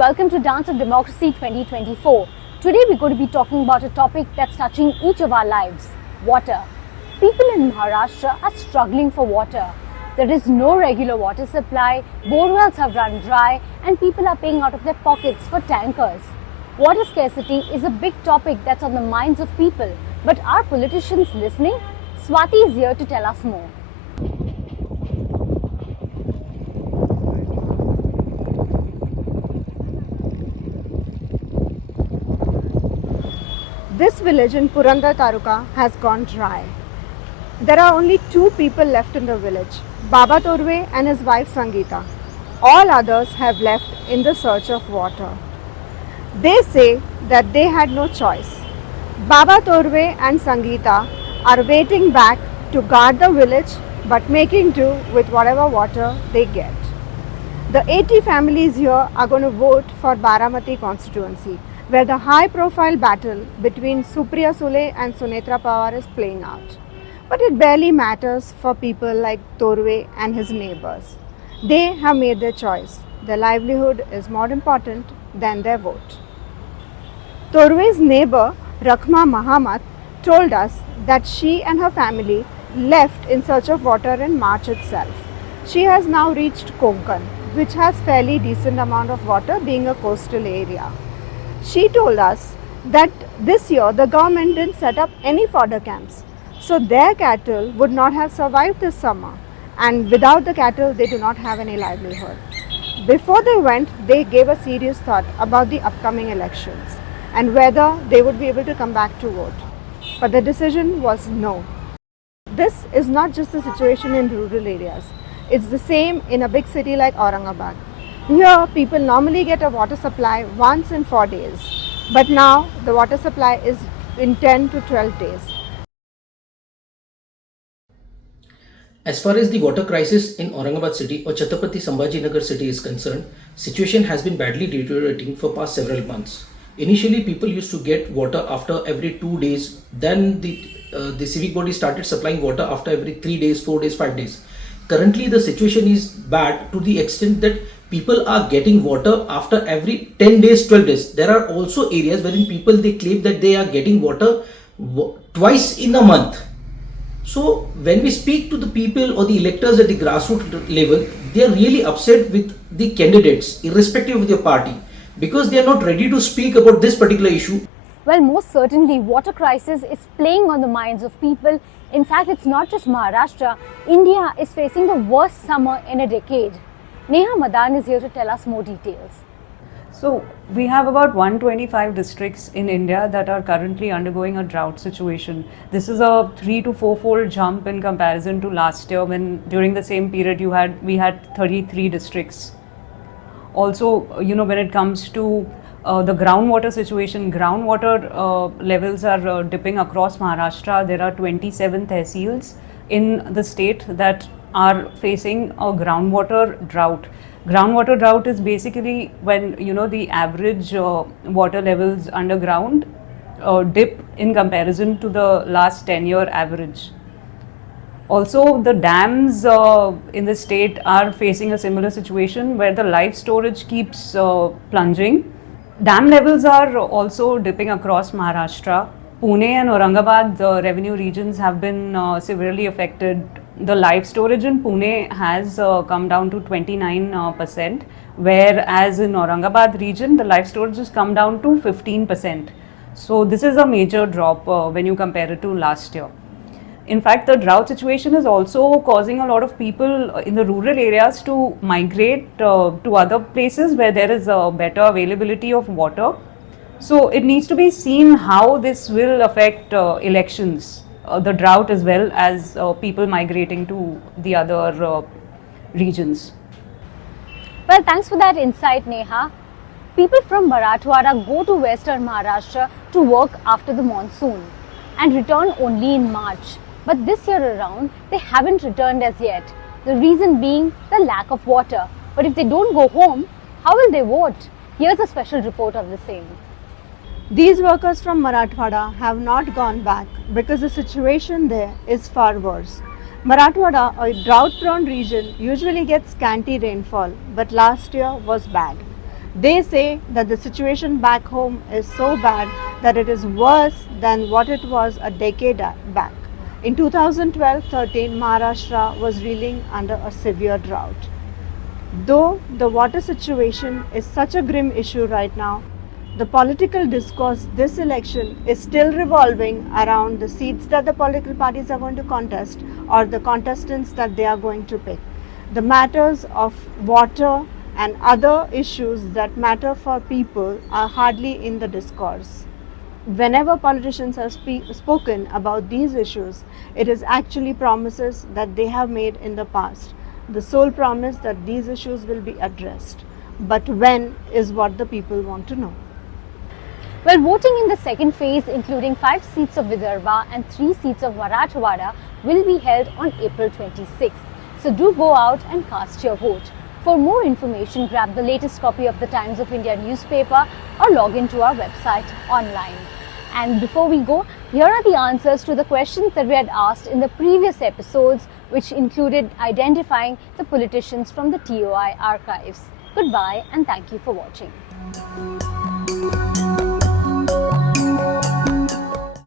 welcome to Dance of Democracy 2024. Today we're going to be talking about a topic that's touching each of our lives, water. People in Maharashtra are struggling for water. There is no regular water supply, borewells have run dry and people are paying out of their pockets for tankers. Water scarcity is a big topic that's on the minds of people. But are politicians listening? Swati is here to tell us more. This village in Purandar Taluka has gone dry. There are only two people left in the village, Baba Torve and his wife Sangeeta. All others have left in the search of water. They say that they had no choice. Baba Torve and Sangeeta are waiting back to guard the village but making do with whatever water they get. The 80 families here are going to vote for Baramati constituency, where the high-profile battle between Supriya Sule and Sunetra Pawar is playing out. But it barely matters for people like Torve and his neighbors. They have made their choice. Their livelihood is more important than their vote. Torve's neighbor, Rakhma Mahamat, told us that she and her family left in search of water in March itself. She has now reached Konkan, which has fairly decent amount of water being a coastal area. She told us that this year the government didn't set up any fodder camps, so their cattle would not have survived this summer, and without the cattle they do not have any livelihood. Before they went, they gave a serious thought about the upcoming elections and whether they would be able to come back to vote. But the decision was no. This is not just the situation in rural areas. It's the same in a big city like Aurangabad. Here, people normally get a water supply once in 4 days, but now the water supply is in 10 to 12 days. As far as the water crisis in Aurangabad city or Chhatrapati Sambhajinagar city is concerned, situation has been badly deteriorating for past several months. Initially, people used to get water after every 2 days. Then the civic body started supplying water after every 3 days, 4 days, 5 days. Currently, the situation is bad to the extent that people are getting water after every 10 days, 12 days. There are also areas wherein people they claim that they are getting water twice in a month. So when we speak to the people or the electors at the grassroots level, they are really upset with the candidates irrespective of their party because they are not ready to speak about this particular issue. Well, most certainly, water crisis is playing on the minds of people. In fact, it's not just Maharashtra. India is facing the worst summer in a decade. Neha Madan is here to tell us more details. So, we have about 125 districts in India that are currently undergoing a drought situation. This is a 3 to 4-fold jump in comparison to last year when during the same period we had 33 districts. Also, when it comes to the groundwater situation, groundwater levels are dipping across Maharashtra. There are 27 tehsils in the state that are facing a groundwater drought. Groundwater drought is basically when the average water levels underground dip in comparison to the last 10-year average. Also, the dams in the state are facing a similar situation where the life storage keeps plunging. Dam levels are also dipping across Maharashtra. Pune and Aurangabad, the revenue regions, have been severely affected. The life storage in Pune has come down to 29%, whereas in Aurangabad region, the life storage has come down to 15%. So this is a major drop when you compare it to last year. In fact, the drought situation is also causing a lot of people in the rural areas to migrate to other places where there is a better availability of water. So it needs to be seen how this will affect elections, the drought as well as people migrating to the other regions. Well, thanks for that insight, Neha. People from Marathwada go to Western Maharashtra to work after the monsoon and return only in March. But this year around, they haven't returned as yet. The reason being the lack of water. But if they don't go home, how will they vote? Here's a special report of the same. These workers from Marathwada have not gone back because the situation there is far worse. Marathwada, a drought-prone region, usually gets scanty rainfall, but last year was bad. They say that the situation back home is so bad that it is worse than what it was a decade back. In 2012-13, Maharashtra was reeling under a severe drought. Though the water situation is such a grim issue right now, the political discourse this election is still revolving around the seats that the political parties are going to contest or the contestants that they are going to pick. The matters of water and other issues that matter for people are hardly in the discourse. Whenever politicians have spoken about these issues, it is actually promises that they have made in the past. The sole promise that these issues will be addressed. But when is what the people want to know. Well, voting in the second phase, including 5 seats of Vidarbha and 3 seats of Marathwada, will be held on April 26th. So do go out and cast your vote. For more information, grab the latest copy of the Times of India newspaper or log into our website online. And before we go, here are the answers to the questions that we had asked in the previous episodes, which included identifying the politicians from the TOI archives. Goodbye and thank you for watching.